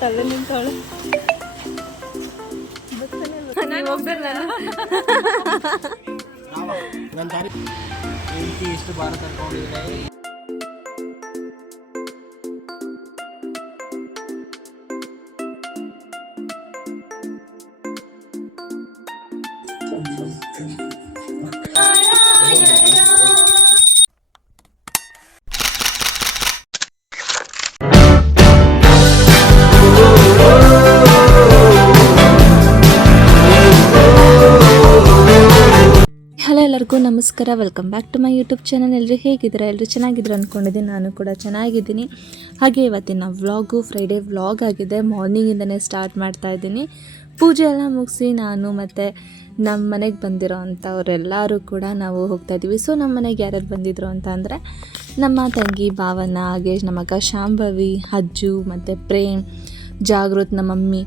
ತಲೆ ನಿಂತವಳು ಎಷ್ಟು ಭಾರ ಕರ್ಕೊಂಡಿದ್ರೆ ಹಲೋ ಎಲ್ಲರಿಗೂ ನಮಸ್ಕಾರ, welcome back to my YouTube channel. ಎಲ್ಲರೂ ಹೇಗಿದ್ದೀರಾ? ಎಲ್ಲರೂ ಚೆನ್ನಾಗಿದ್ರು ಅಂದ್ಕೊಂಡಿದ್ದೀನಿ. ನಾನು ಕೂಡ ಚೆನ್ನಾಗಿದ್ದೀನಿ. ಹಾಗೆ ಇವತ್ತಿನ ವ್ಲಾಗು ಫ್ರೈಡೇ ವ್ಲಾಗ್ ಆಗಿದೆ. ಮಾರ್ನಿಂಗಿಂದನೇ ಸ್ಟಾರ್ಟ್ ಮಾಡ್ತಾ ಇದ್ದೀನಿ. ಪೂಜೆ ಎಲ್ಲ ಮುಗಿಸಿ ನಾನು ಮತ್ತು ನಮ್ಮ ಮನೆಗೆ ಬಂದಿರೋ ಅಂಥವರೆಲ್ಲರೂ ಕೂಡ ನಾವು ಹೋಗ್ತಾಯಿದ್ದೀವಿ. ಸೊ ನಮ್ಮ ಮನೆಗೆ ಯಾರ್ಯಾರು ಬಂದಿದ್ರು ಅಂತ ಅಂದರೆ ನಮ್ಮ ತಂಗಿ ಭಾವನ, ಹಾಗೆ ನಮ್ಮ ಮಗ ಶಾಂಭವಿ, ಅಜ್ಜು ಮತ್ತು ಪ್ರೇಮ್, ಜಾಗೃತ್, ನಮ್ಮ ಮಮ್ಮಿ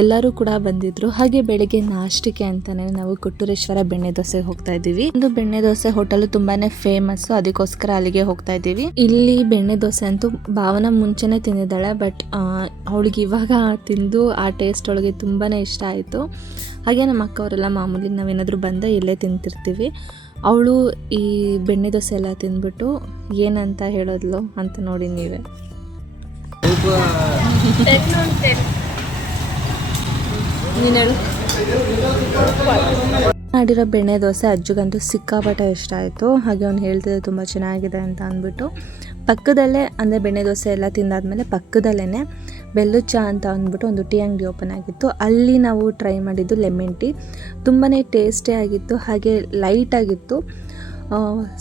ಎಲ್ಲರೂ ಕೂಡ ಬಂದಿದ್ದರು. ಹಾಗೆ ಬೆಳಗ್ಗೆ ನಾಷ್ಟಕ್ಕೆ ಅಂತಲೇ ನಾವು ಕೊಟ್ಟೂರೇಶ್ವರ ಬೆಣ್ಣೆ ದೋಸೆ ಹೋಗ್ತಾ ಇದ್ದೀವಿ. ಒಂದು ಬೆಣ್ಣೆ ದೋಸೆ ಹೋಟೆಲ್ ತುಂಬಾನೇ ಫೇಮಸ್ಸು, ಅದಕ್ಕೋಸ್ಕರ ಅಲ್ಲಿಗೆ ಹೋಗ್ತಾ ಇದ್ದೀವಿ. ಇಲ್ಲಿ ಬೆಣ್ಣೆ ದೋಸೆ ಅಂತೂ ಭಾವನ ಮುಂಚೆನೇ ತಿಂದಿದ್ದಾಳೆ, ಬಟ್ ಅವಳಿಗೆ ಇವಾಗ ತಿಂದು ಆ ಟೇಸ್ಟ್ ಒಳಗೆ ತುಂಬಾ ಇಷ್ಟ ಆಯಿತು. ಹಾಗೆ ನಮ್ಮ ಅಕ್ಕ ಅವರೆಲ್ಲ ಮಾಮೂಲಿ ನಾವೇನಾದರೂ ಬಂದರೆ ಇಲ್ಲೇ ತಿಂತಿರ್ತೀವಿ. ಅವಳು ಈ ಬೆಣ್ಣೆ ದೋಸೆ ಎಲ್ಲ ತಿಂದ್ಬಿಟ್ಟು ಏನಂತ ಹೇಳೋದ್ಲು ಅಂತ ನೋಡಿ ನೀವೇ. ಮಾಡಿರೋ ಬೆಣ್ಣೆ ದೋಸೆ ಅಜ್ಜಿಗಂತೂ ಸಿಕ್ಕಾಪಟ್ಟೆ ಇಷ್ಟ ಆಯಿತು. ಹಾಗೆ ಅವ್ನು ಹೇಳ್ತಿದ್ದೆ ತುಂಬ ಚೆನ್ನಾಗಿದೆ ಅಂತ ಅಂದ್ಬಿಟ್ಟು. ಪಕ್ಕದಲ್ಲೇ ಅಂದರೆ ಬೆಣ್ಣೆ ದೋಸೆ ಎಲ್ಲ ತಿಂದಾದ್ಮೇಲೆ ಪಕ್ಕದಲ್ಲೇ ಬೆಲ್ಲದ ಚಾ ಅಂತ ಅಂದ್ಬಿಟ್ಟು ಒಂದು ಟೀ ಅಂಗಡಿ ಓಪನ್ ಆಗಿತ್ತು. ಅಲ್ಲಿ ನಾವು ಟ್ರೈ ಮಾಡಿದ್ದು ಲೆಮನ್ ಟೀ. ತುಂಬಾ ಟೇಸ್ಟೇ ಆಗಿತ್ತು, ಹಾಗೆ ಲೈಟಾಗಿತ್ತು,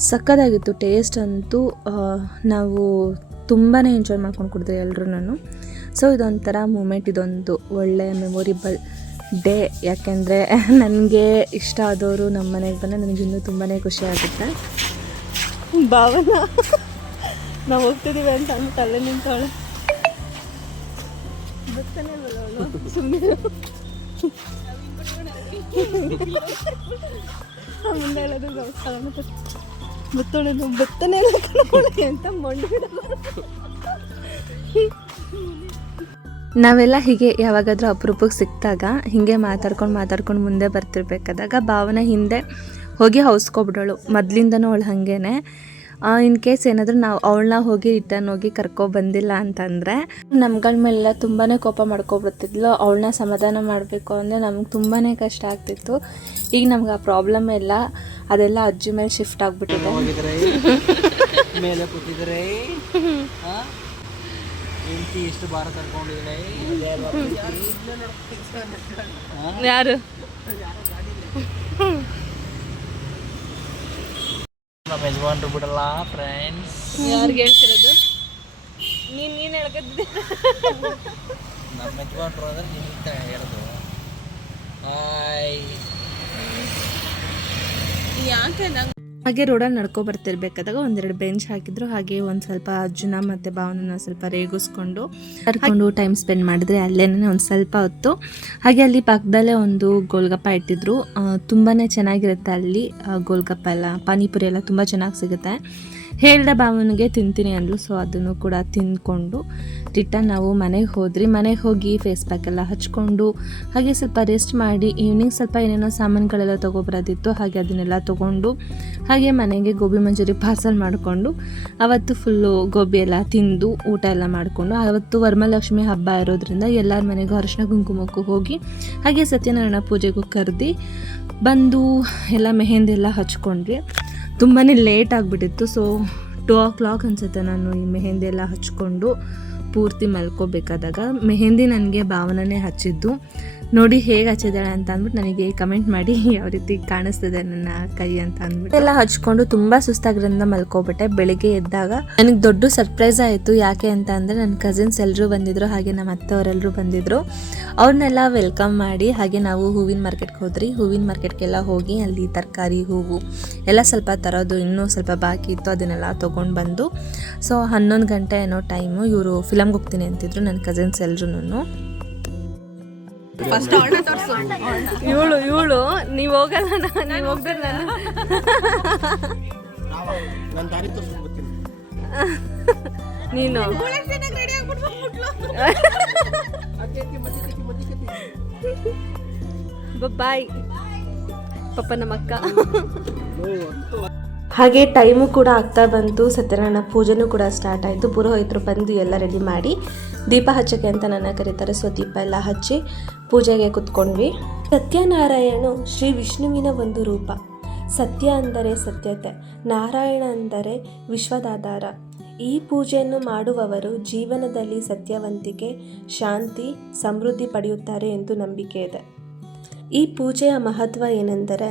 ಸಕ್ಕತ್ತಾಗಿತ್ತು ಟೇಸ್ಟ್ ಅಂತೂ. ನಾವು ತುಂಬಾ ಎಂಜಾಯ್ ಮಾಡ್ಕೊಂಡು ಕುಡಿದ್ವಿ ಎಲ್ಲರೂ. ಸೊ ಇದೊಂಥರ ಮೂಮೆಂಟ್, ಇದೊಂದು ಒಳ್ಳೆಯ ಮೆಮೊರಿಬಲ್ ಡೇ. ಯಾಕೆಂದರೆ ನನಗೆ ಇಷ್ಟ ಆದವರು ನಮ್ಮ ಮನೆಗೆ ಬಂದರೆ ನನಗಿನ್ನೂ ತುಂಬಾ ಖುಷಿ ಆಗುತ್ತೆ. ಭಾವನ ನಾವು ಹೋಗ್ತಿದ್ದೀವಿ ಅಂತ ಅಂದ್ಬಿಟ್ಟು ಅಲ್ಲೇ ನಿಂತವಳು. ಬರ್ತಾನೆ ಬರೋಳು ಸುಮ್ಮನೆ ಮುಂದೆ ಹೇಳೋದು ಬತ್ತೋಳು ಬತ್ತನೇ ಅಂತ ಮಂಡಿಬಿಡ. ನಾವೆಲ್ಲ ಹೀಗೆ ಯಾವಾಗಾದರೂ ಅಪರೂಪಕ್ಕೆ ಸಿಕ್ಕಿದಾಗ ಹೀಗೆ ಮಾತಾಡ್ಕೊಂಡು ಮುಂದೆ ಬರ್ತಿರ್ಬೇಕಾದಾಗ ಭಾವನ ಹಿಂದೆ ಹೋಗಿ ಹೌಸ್ಕೊಬಿಡೋಳು. ಮೊದಲಿಂದನೂ ಅವಳು ಹಾಗೇನೆ. ಇನ್ ಕೇಸ್ ಏನಾದರೂ ನಾವು ಅವಳನ್ನ ಹೋಗಿ ರಿಟರ್ನ್ ಹೋಗಿ ಕರ್ಕೊಬಂದಿಲ್ಲ ಅಂತಂದರೆ ನಮ್ಗಳ ಮೇಲೆಲ್ಲ ತುಂಬಾ ಕೋಪ ಮಾಡ್ಕೊಬಿಡ್ತಿದ್ಲು. ಅವಳನ್ನ ಸಮಾಧಾನ ಮಾಡಬೇಕು ಅಂದರೆ ನಮ್ಗೆ ತುಂಬಾ ಕಷ್ಟ ಆಗ್ತಿತ್ತು. ಈಗ ನಮ್ಗೆ ಆ ಪ್ರಾಬ್ಲಮ್ ಎಲ್ಲ ಅದೆಲ್ಲ ಅಜ್ಜಿ ಮೇಲೆ ಶಿಫ್ಟ್ ಆಗಿಬಿಟ್ಟಿದೆ. ಎಷ್ಟು ಭಾರ ಕರ್ಕೊಂಡಿದ್ರೆ ಯಾರು ನಮ್ಮ ಯಜಮಾನ್ರು ಬಿಡಲ್ಲ ಫ್ರೆಂಡ್ಸ್. ಯಾರಿಗೆ ಹೇಳ್ತಿರೋದು? ನೀನು ಹೇಳ್ಕತ್ತಿದ್ದೆ. ನಮ್ಮ ಯಜಮಾನ್ರು ಅಂದ್ರೆ ನಿಂತ ಹೇಳೋದು. ಯಾಕೆ ಹಾಗೆ ರೋಡಲ್ಲಿ ನಡ್ಕೊ ಬರ್ತಿರ್ಬೇಕಾದಾಗ ಒಂದೆರಡು ಬೆಂಚ್ ಹಾಕಿದ್ರು. ಹಾಗೆ ಒಂದು ಸ್ವಲ್ಪ ಅಜ್ಜನ ಮತ್ತು ಭಾವನನ್ನ ಸ್ವಲ್ಪ ರೇಗಿಸ್ಕೊಂಡು ಕರ್ಕೊಂಡು ಟೈಮ್ ಸ್ಪೆಂಡ್ ಮಾಡಿದ್ರೆ ಅಲ್ಲೇನೇ ಒಂದು ಸ್ವಲ್ಪ ಹೊತ್ತು. ಹಾಗೆ ಅಲ್ಲಿ ಪಕ್ಕದಲ್ಲೇ ಒಂದು ಗೋಲ್ಗಪ್ಪ ಇಟ್ಟಿದ್ರು. ತುಂಬಾ ಚೆನ್ನಾಗಿರುತ್ತೆ ಅಲ್ಲಿ ಗೋಲ್ಗಪ್ಪ ಎಲ್ಲ, ಪಾನಿಪುರಿ ಎಲ್ಲ ತುಂಬ ಚೆನ್ನಾಗಿ ಸಿಗುತ್ತೆ. ಹೇಳ್ದೆ ಭಾವನಿಗೆ ತಿಂತೀನಿ ಅಂದ್ಲು. ಸೊ ಅದನ್ನು ಕೂಡ ತಿಂದ್ಕೊಂಡು ರಿಟರ್ನ್ ನಾವು ಮನೆಗೆ ಹೋದ್ರಿ. ಮನೆಗೆ ಹೋಗಿ ಫೇಸ್ ಪ್ಯಾಕ್ ಎಲ್ಲ ಹಚ್ಕೊಂಡು ಹಾಗೆ ಸ್ವಲ್ಪ ರೆಸ್ಟ್ ಮಾಡಿ ಈವ್ನಿಂಗ್ ಸ್ವಲ್ಪ ಏನೇನೋ ಸಾಮಾನುಗಳೆಲ್ಲ ತೊಗೊಬರೋದಿತ್ತು. ಹಾಗೆ ಅದನ್ನೆಲ್ಲ ತೊಗೊಂಡು ಹಾಗೆ ಮನೆಗೆ ಗೋಬಿ ಮಂಚೂರಿ ಪಾರ್ಸಲ್ ಮಾಡಿಕೊಂಡು ಅವತ್ತು ಫುಲ್ಲು ಗೋಬಿ ಎಲ್ಲ ತಿಂದು ಊಟ ಎಲ್ಲ ಮಾಡಿಕೊಂಡು, ಅವತ್ತು ವರಮಹಾಲಕ್ಷ್ಮಿ ಹಬ್ಬ ಇರೋದ್ರಿಂದ ಎಲ್ಲರ ಮನೆಗೂ ಅರಿಶಿನ ಕುಂಕುಮಕ್ಕೂ ಹೋಗಿ ಹಾಗೆ ಸತ್ಯನಾರಾಯಣ ಪೂಜೆಗೂ ಕರೆದು ಬಂದು ಎಲ್ಲ ಮೆಹಂದಿ ಎಲ್ಲ ಹಚ್ಕೊಂಡ್ವಿ. ತುಂಬಾ ಲೇಟ್ ಆಗಿಬಿಟ್ಟಿತ್ತು. ಸೊ 2 o'clock ಅನಿಸುತ್ತೆ ನಾನು ಈ ಮೆಹಂದಿ ಎಲ್ಲ ಹಚ್ಕೊಂಡು ಪೂರ್ತಿ ಮಲ್ಕೋಬೇಕಾದಾಗ. ಮೆಹಂದಿ ನನಗೆ ಭಾವನನೇ ಹಚ್ಚಿದ್ದು. ನೋಡಿ ಹೇಗೆ ಹಚ್ಚಿದ್ದಾಳೆ ಅಂತ ಅಂದ್ಬಿಟ್ಟು ನನಗೆ ಕಮೆಂಟ್ ಮಾಡಿ ಯಾವ ರೀತಿ ಕಾಣಿಸ್ತಿದೆ ನನ್ನ ಕೈ ಅಂತ ಅಂದ್ಬಿಟ್ಟು. ಎಲ್ಲ ಹಚ್ಕೊಂಡು ತುಂಬ ಸುಸ್ತಾಗಿರೋದ್ರಿಂದ ಮಲ್ಕೋಬಿಟ್ಟೆ. ಬೆಳಿಗ್ಗೆ ಎದ್ದಾಗ ನನಗೆ ದೊಡ್ಡ ಸರ್ಪ್ರೈಸ್ ಆಯಿತು. ಯಾಕೆ ಅಂತ ಅಂದರೆ ನನ್ನ ಕಸಿನ್ಸ್ ಎಲ್ಲರೂ ಬಂದಿದ್ರು, ಹಾಗೆ ನಮ್ಮ ಅತ್ತೆಯವರೆಲ್ಲರೂ ಬಂದಿದ್ರು. ಅವ್ರನ್ನೆಲ್ಲ ವೆಲ್ಕಮ್ ಮಾಡಿ ಹಾಗೆ ನಾವು ಹೂವಿನ ಮಾರ್ಕೆಟ್ಗೆ ಹೋದ್ರಿ. ಹೂವಿನ ಮಾರ್ಕೆಟ್ಗೆಲ್ಲ ಹೋಗಿ ಅಲ್ಲಿ ತರಕಾರಿ, ಹೂವು ಎಲ್ಲ ಸ್ವಲ್ಪ ತರೋದು ಇನ್ನೂ ಸ್ವಲ್ಪ ಬಾಕಿ ಇತ್ತು, ಅದನ್ನೆಲ್ಲ ತೊಗೊಂಡು ಬಂದು. ಸೊ 11 ಗಂಟೆ ಏನೋ ಟೈಮು. ಇವರು ಫಿಲಮ್ಗೆ ಹೋಗ್ತೀನಿ ಅಂತಿದ್ರು ನನ್ನ ಕಸಿನ್ಸ್ ಎಲ್ಲರೂ. ಫಸ್ಟ್ ಇವಳು ನೀವು ಹೋಗಲ್ಲ, ನೀವು ಹೋಗ್ದ್ರೆ ನೀನು ಬಾಯ್ ಪಾಪ ನಮ್ಮ ಅಕ್ಕ. ಹಾಗೆ ಟೈಮು ಕೂಡ ಆಗ್ತಾ ಬಂತು, ಸತ್ಯನಾರಾಯಣ ಪೂಜೆನೂ ಕೂಡ ಸ್ಟಾರ್ಟ್ ಆಯಿತು. ಪುರೋಹಿತರು ಬಂದು ಎಲ್ಲ ರೆಡಿ ಮಾಡಿ ದೀಪ ಹಚ್ಚಕ್ಕೆ ಅಂತ ನನ್ನ ಕರೀತಾರೆ. ಸೊ ದೀಪ ಎಲ್ಲ ಹಚ್ಚಿ ಪೂಜೆಗೆ ಕುತ್ಕೊಂಡ್ವಿ. ಸತ್ಯನಾರಾಯಣನು ಶ್ರೀ ವಿಷ್ಣುವಿನ ಒಂದು ರೂಪ. ಸತ್ಯ ಅಂದರೆ ಸತ್ಯತೆ, ನಾರಾಯಣ ಅಂದರೆ ವಿಶ್ವದಾಧಾರ. ಈ ಪೂಜೆಯನ್ನು ಮಾಡುವವರು ಜೀವನದಲ್ಲಿ ಸತ್ಯವಂತಿಕೆ, ಶಾಂತಿ, ಸಮೃದ್ಧಿ ಪಡೆಯುತ್ತಾರೆ ಎಂದು ನಂಬಿಕೆ ಇದೆ. ಈ ಪೂಜೆಯ ಮಹತ್ವ ಏನೆಂದರೆ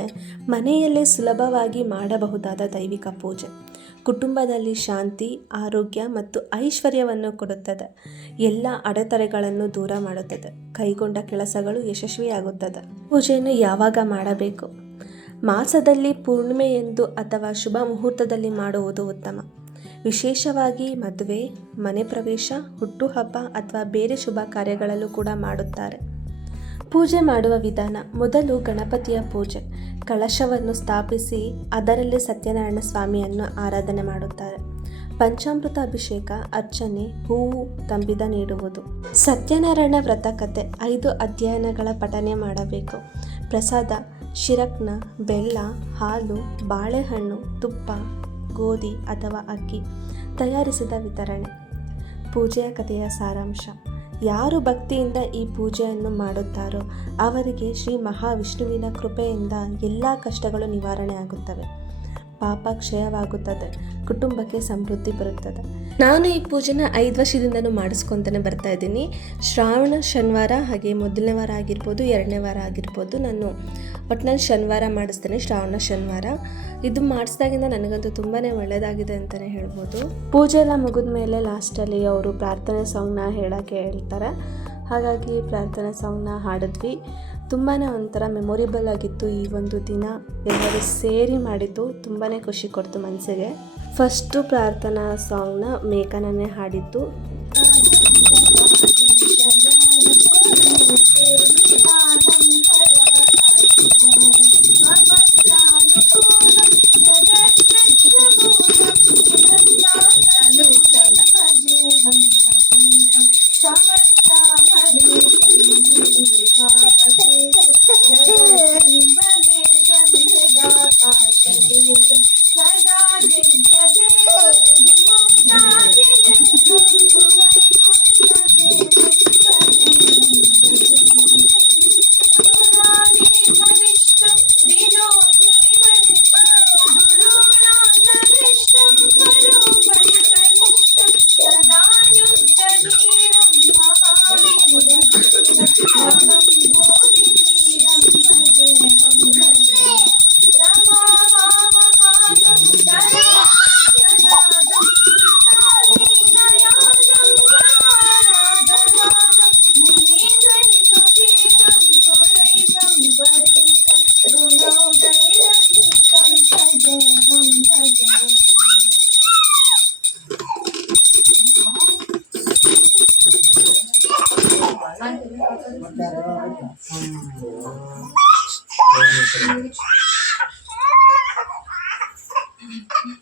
ಮನೆಯಲ್ಲೇ ಸುಲಭವಾಗಿ ಮಾಡಬಹುದಾದ ದೈವಿಕ ಪೂಜೆ. ಕುಟುಂಬದಲ್ಲಿ ಶಾಂತಿ, ಆರೋಗ್ಯ ಮತ್ತು ಐಶ್ವರ್ಯವನ್ನು ಕೊಡುತ್ತದೆ. ಎಲ್ಲ ಅಡೆತಡೆಗಳನ್ನು ದೂರ ಮಾಡುತ್ತದೆ. ಕೈಗೊಂಡ ಕೆಲಸಗಳು ಯಶಸ್ವಿಯಾಗುತ್ತದೆ. ಪೂಜೆಯನ್ನು ಯಾವಾಗ ಮಾಡಬೇಕು? ಮಾಸದಲ್ಲಿ ಪೂರ್ಣಿಮೆಯೆಂದು ಅಥವಾ ಶುಭ ಮುಹೂರ್ತದಲ್ಲಿ ಮಾಡುವುದು ಉತ್ತಮ. ವಿಶೇಷವಾಗಿ ಮದುವೆ, ಮನೆ ಪ್ರವೇಶ, ಹುಟ್ಟುಹಬ್ಬ ಅಥವಾ ಬೇರೆ ಶುಭ ಕಾರ್ಯಗಳಲ್ಲೂ ಕೂಡ ಮಾಡುತ್ತಾರೆ. ಪೂಜೆ ಮಾಡುವ ವಿಧಾನ: ಮೊದಲು ಗಣಪತಿಯ ಪೂಜೆ. ಕಳಶವನ್ನು ಸ್ಥಾಪಿಸಿ ಅದರಲ್ಲಿ ಸತ್ಯನಾರಾಯಣ ಸ್ವಾಮಿಯನ್ನು ಆರಾಧನೆ ಮಾಡುತ್ತಾರೆ. ಪಂಚಾಮೃತ ಅಭಿಷೇಕ, ಅರ್ಚನೆ, ಹೂವು, ತಂಬಿದ ನೀಡುವುದು. ಸತ್ಯನಾರಾಯಣ ವ್ರತ ಕಥೆ 5 ಅಧ್ಯಾಯಗಳ ಪಠನೆ ಮಾಡಬೇಕು. ಪ್ರಸಾದ: ಶಿರಕ್ನ, ಬೆಲ್ಲ, ಹಾಲು, ಬಾಳೆಹಣ್ಣು, ತುಪ್ಪ, ಗೋಧಿ ಅಥವಾ ಅಕ್ಕಿ ತಯಾರಿಸಿದ ವಿತರಣೆ. ಪೂಜೆಯ ಕಥೆಯ ಸಾರಾಂಶ: ಯಾರು ಭಕ್ತಿಯಿಂದ ಈ ಪೂಜೆಯನ್ನು ಮಾಡುತ್ತಾರೋ ಅವರಿಗೆ ಶ್ರೀ ಮಹಾವಿಷ್ಣುವಿನ ಕೃಪೆಯಿಂದ ಎಲ್ಲ ಕಷ್ಟಗಳು ನಿವಾರಣೆ ಆಗುತ್ತವೆ, ಪಾಪ ಕ್ಷಯವಾಗುತ್ತದೆ, ಕುಟುಂಬಕ್ಕೆ ಸಮೃದ್ಧಿ ಬರುತ್ತದೆ. ನಾನು ಈ ಪೂಜೆನ 5 ವರ್ಷದಿಂದನೂ ಮಾಡಿಸ್ಕೊತಾನೆ ಬರ್ತಾ ಇದ್ದೀನಿ. ಶ್ರಾವಣ ಶನಿವಾರ, ಹಾಗೆ ಮೊದಲನೇ ವಾರ ಆಗಿರ್ಬೋದು, 2ನೇ ವಾರ ಆಗಿರ್ಬೋದು, ನಾನು ಒಟ್ಟಿನಲ್ಲಿ ಶನಿವಾರ ಮಾಡಿಸ್ತೇನೆ, ಶ್ರಾವಣ ಶನಿವಾರ. ಇದು ಮಾಡಿಸಿದಾಗಿಂದ ನನಗಂತೂ ತುಂಬಾ ಒಳ್ಳೆಯದಾಗಿದೆ ಅಂತಲೇ ಹೇಳ್ಬೋದು. ಪೂಜೆ ಎಲ್ಲ ಮುಗಿದ ಮೇಲೆ ಲಾಸ್ಟಲ್ಲಿ ಅವರು ಪ್ರಾರ್ಥನೆ ಸಾಂಗ್ನ ಹೇಳೋಕ್ಕೆ ಹೇಳ್ತಾರೆ. ಹಾಗಾಗಿ ಪ್ರಾರ್ಥನೆ ಸಾಂಗ್ನ ಹಾಡಿದ್ವಿ. ತುಂಬಾ ಒಂಥರ ಮೆಮೊರೇಬಲ್ ಆಗಿತ್ತು ಈ ಒಂದು ದಿನ. ಎಲ್ಲರೂ ಸೇರಿ ಮಾಡಿದ್ದು ತುಂಬಾ ಖುಷಿ ಕೊಡ್ತು ಮನಸ್ಸಿಗೆ. ಫಸ್ಟು ಪ್ರಾರ್ಥನಾ ಸಾಂಗ್ನ ಮೇಘನನ್ನೇ ಹಾಡಿದ್ದು.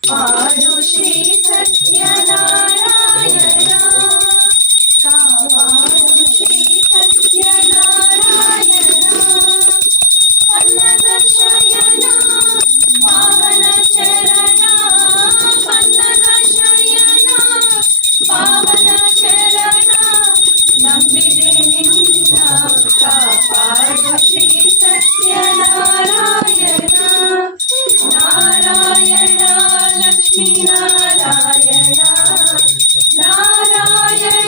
पारु श्री सत्यनारायण कावारु श्री सत्यनारायण पन्नग शयन पावन चरण पन्नग शयन पावन चरण नम्बिदे निन्न कापारु श्री सत्यनारायण नारायण लक्ष्मी नारायण नारायण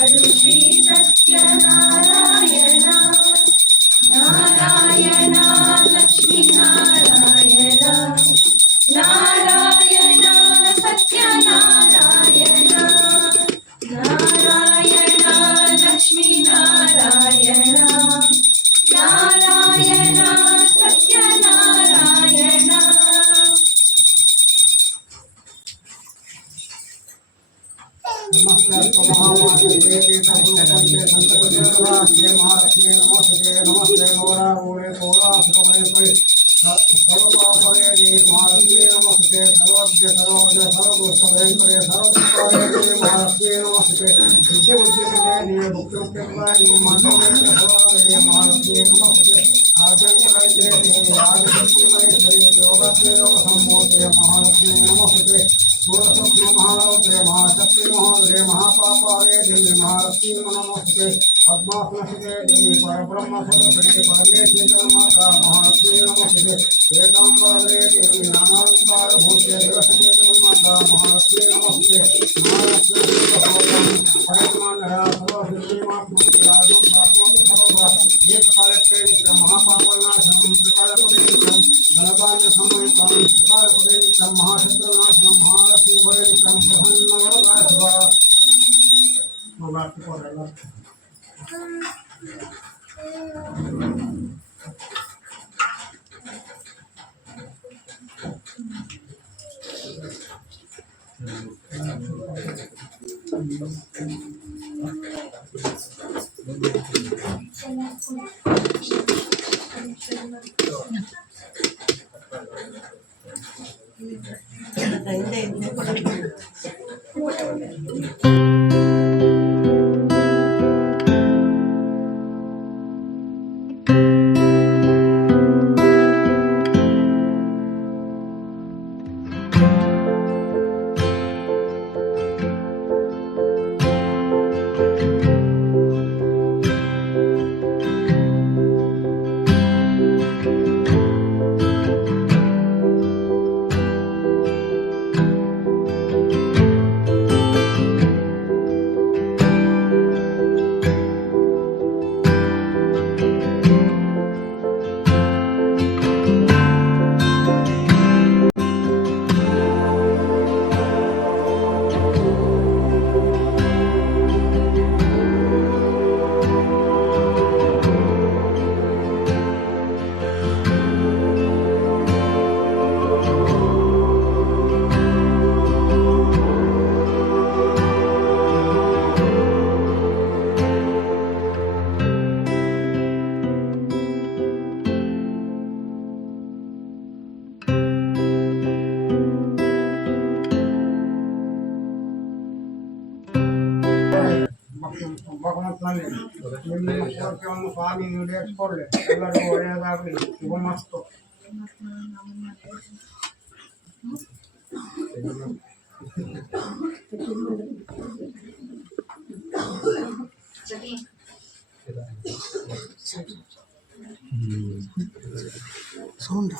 ಕಾಪಾಡು ಶ್ರೀ ಸತ್ಯನಾರಾಯಣ ನಾರಾಯಣ ಲಕ್ಷ್ಮೀ ನಾರಾಯಣ ನಾರಾಯಣ ಸತ್ಯನಾರಾಯಣ ನಾರಾಯಣ ಲಕ್ಷ್ಮೀ ನಾರಾಯಣ ನಾರಾಯಣ ಸತ್ಯನಾರಾಯಣ नमस्ते नमस्ते गौरा गौरे गौरा सर्वे सर्वपापरे महालक्ष्मी नमस्ते सर्वज्ञ सर्वज्ञ सर्वदुष्टभयंकरे सर्वदुष्टाय महालक्ष्मी नमस्ते नित्य बुद्धिदे भुक्तिमुक्तिकाय माधवे सर्वे महालक्ष्मी नमस्ते आद्यंतराय आदिशक्तिमय श्री योगदेव संबोधे महालक्ष्मी नमस्ते सूरस्वप्न महालक्ष्मी महाशक्ति महोदय महापापाय देवी महालक्ष्मी नमस्ते पद्मासनस्ते देवी परब्रह्म स्वरूपिणी परमेश्वरी माता महालक्ष्मी नमस्ते श्वेतांबरे देवी नानाविकार भूते देवस्ते माता महालक्ष्मी नमस्ते महालक्ष्मी परिमाणया सर्वसिद्धिमात्मक राजं प्राप्नोति सर्वदा एककालप्रेमिकं महापापनाशनं त्रिकालप्रेमिकं धनधान्य समयुक्तं त्रिकालप्रेमिकं महाशत्रुनाशनं महालक्ष्मी भयनिकं प्रसन्नवरदाय शिवा ಭಗವಂತನಲ್ಲಿ ನಿಮ್ಮ ಕೋರಿಕೆಯನ್ನು ಸ್ವಾಮಿ ಈಡೇರಿಸಿಕೊಳ್ಳಿ ಎಲ್ಲರಿಗೂ ಒಳ್ಳೆಯದಾಗಲಿ ಶುಭಮಸ್ತು ಸೌಂಡ್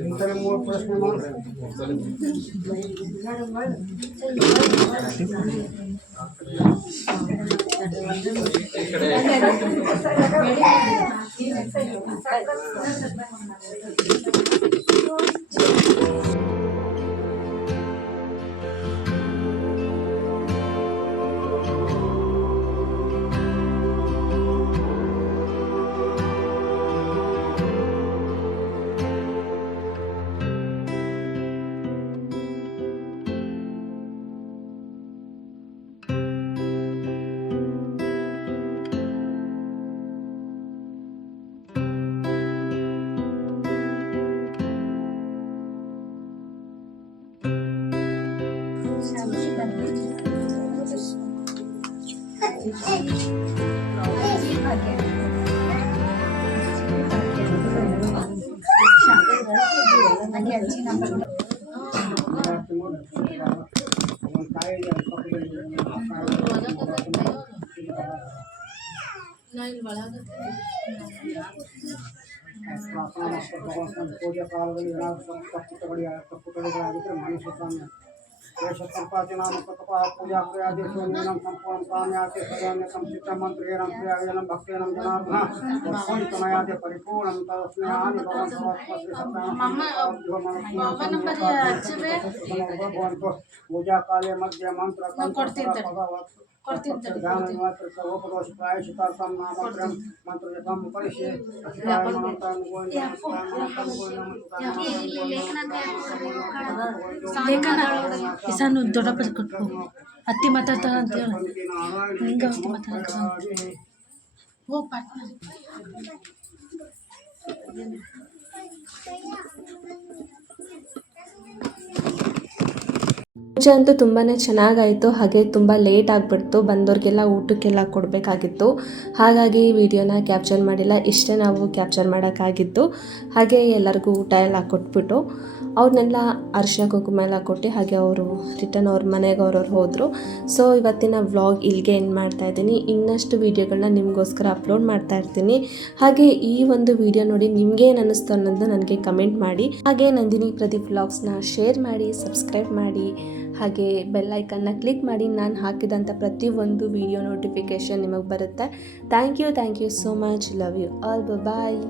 ಇಂಥವೇ ಮೂರು ಪ್ರಶ್ನೆ ಮಾಡ್ರಿ ನಾ ಇಲ್ಲಿ ಒಳಗ ಸ್ನಾನ ಭಗವಂತನ ಪೂಜೆ ಕಾಲದಲ್ಲಿ ಏನಾದರೂ ತಪ್ಪುಗಳಿಗಾಗಿದ್ದರೆ ಮನುಷ್ಯ ಸ್ವಾಮಿ ದೇಶ ಸಂಪಾದನಾಮಕ ಪೂಜಾ ಕ್ರಿಯಾದೇಶೇನ ಸಂಪೂರ್ಣ ಕಾಮ್ಯಾತೆ ಸದಾನ್ಯಕಂ ಚಿತ್ತಮಂತ್ರೇಣಂ ಕ್ರಿಯಾವೇನ ಭಕ್ತೇನಂ ಜನಾರ್ದನ ಪೂಜಿತಮಯಾತೆ ಪರಿಪೂರ್ಣಂ ತಸ್ಮಯಾನಿ ಭಗವಂತ ಪೂಜಾ ಕಾಲೇ ಮಧ್ಯ ಮಂತ್ರ ಧ್ಯಾನೋಪದೋಷ ಪ್ರಾಯಶಿತಾರ್ಥಂ ನಾಮಗ್ರಹಂ ಮಂತ್ರಜಪಂ ಪರಿಶೇ ಇಸಾನು ದೊಡ್ಡಪ್ಪ ಕೊಟ್ಟು ಅತ್ತಿ ಮಾತಾಡ್ತಾರ ಅಂತ ಹೇಳಿ ನಿಂಗೆ ಅತ್ತಿ ಮಾತಾಡಕ ಓ ಪಾರ್ಟ್ನರ್ ಪೂಜೆ ಅಂತೂ ತುಂಬಾ ಚೆನ್ನಾಗಾಯಿತು. ಹಾಗೆ ತುಂಬ ಲೇಟ್ ಆಗಿಬಿಡ್ತು, ಬಂದವ್ರಿಗೆಲ್ಲ ಊಟಕ್ಕೆಲ್ಲ ಕೊಡಬೇಕಾಗಿತ್ತು. ಹಾಗಾಗಿ ವಿಡಿಯೋನ ಕ್ಯಾಪ್ಚರ್ ಮಾಡಿಲ್ಲ, ಇಷ್ಟೇ ನಾವು ಕ್ಯಾಪ್ಚರ್ ಮಾಡೋಕ್ಕಾಗಿತ್ತು. ಹಾಗೆ ಎಲ್ಲರಿಗೂ ಊಟ ಎಲ್ಲ ಕೊಟ್ಬಿಟ್ಟು ಅವ್ರನ್ನೆಲ್ಲ ಅರಿಶಿನ ಕುಂಕುಮ ಎಲ್ಲ ಕೊಟ್ಟು ಹಾಗೆ ಅವರು ರಿಟರ್ನ್ ಅವ್ರ ಮನೆಗೆ ಅವ್ರವ್ರು ಹೋದರು. ಸೊ ಇವತ್ತಿನ ವ್ಲಾಗ್ ಇಲ್ಲಿಗೆ ಎಂಡ್ ಮಾಡ್ತಾಯಿದ್ದೀನಿ. ಇನ್ನಷ್ಟು ವೀಡಿಯೋಗಳನ್ನ ನಿಮಗೋಸ್ಕರ ಅಪ್ಲೋಡ್ ಮಾಡ್ತಾ ಇರ್ತೀನಿ. ಹಾಗೆ ಈ ಒಂದು ವಿಡಿಯೋ ನೋಡಿ ನಿಮ್ಗೆ ಏನು ಅನ್ನಿಸ್ತು ಅನ್ನೋದು ನನಗೆ ಕಮೆಂಟ್ ಮಾಡಿ. ಹಾಗೆ ನಂದಿನಿ ಪ್ರದೀಪ್ ವ್ಲಾಗ್ಸ್ನ ಶೇರ್ ಮಾಡಿ, ಸಬ್ಸ್ಕ್ರೈಬ್ ಮಾಡಿ, ಹಾಗೆ ಬೆಲ್ ಐಕನ್ನ ಕ್ಲಿಕ್ ಮಾಡಿ. ನಾನು ಹಾಕಿದಂಥ ಪ್ರತಿಯೊಂದು ವಿಡಿಯೋ ನೋಟಿಫಿಕೇಷನ್ ನಿಮಗೆ ಬರುತ್ತೆ. Thank you so much. Love you all. Bye.